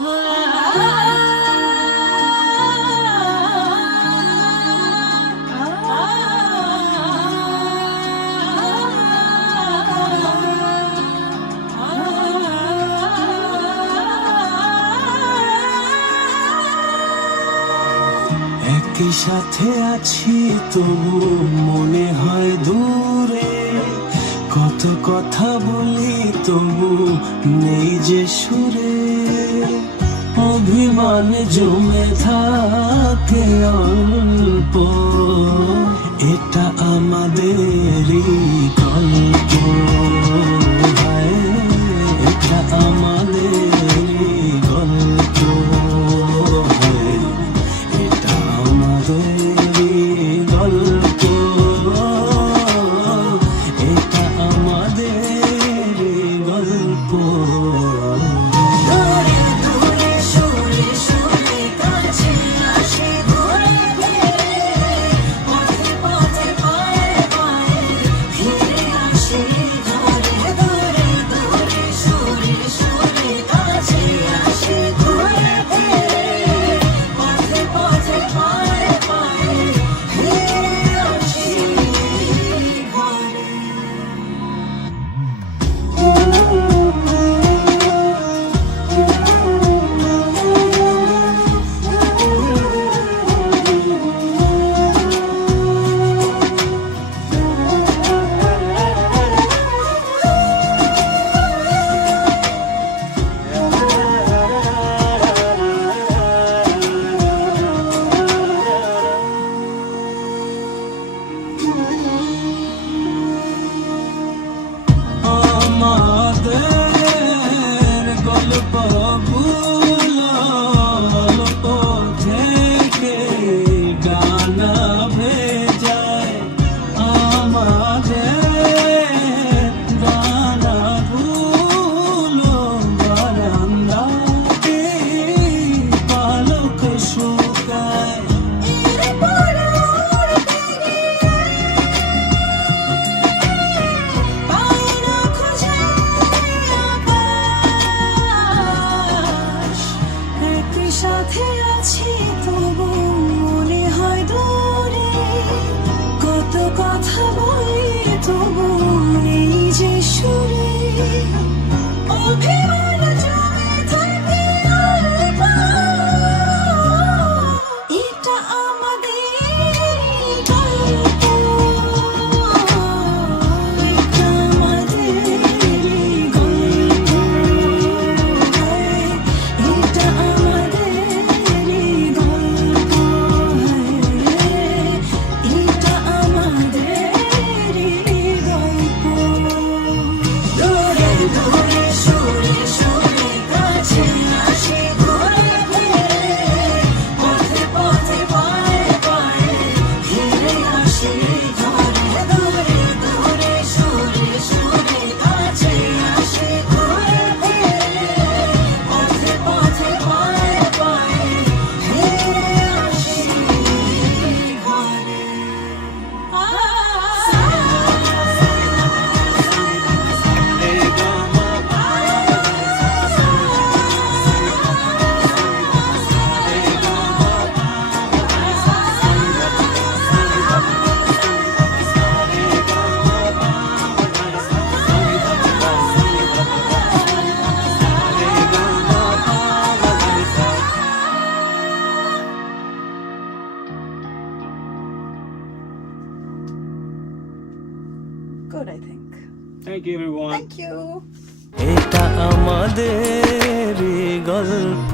একই সাথে আছি তবু মনে হয় দূরে, কত কথা বলি তবু নেই যে সুরে, অভিমান জমে থাকে অল্প, এটা আমাদেরই গল্প, এটা আমাদেরই গল্প, এটা আমাদেরই গল্প, এটা আমাদেরই গল্প। সাথে আছি তবু মনে হয় দূরে, কত কথা বলি তবু নেই যে সুরে, অভিমান জমে থাকে অল্প, এটা আমাদেরই গল্প, এটা আমাদেরই গল্প, এটা good, I think. Thank you, everyone. Thank you. এটা আমাদেরই গল্প।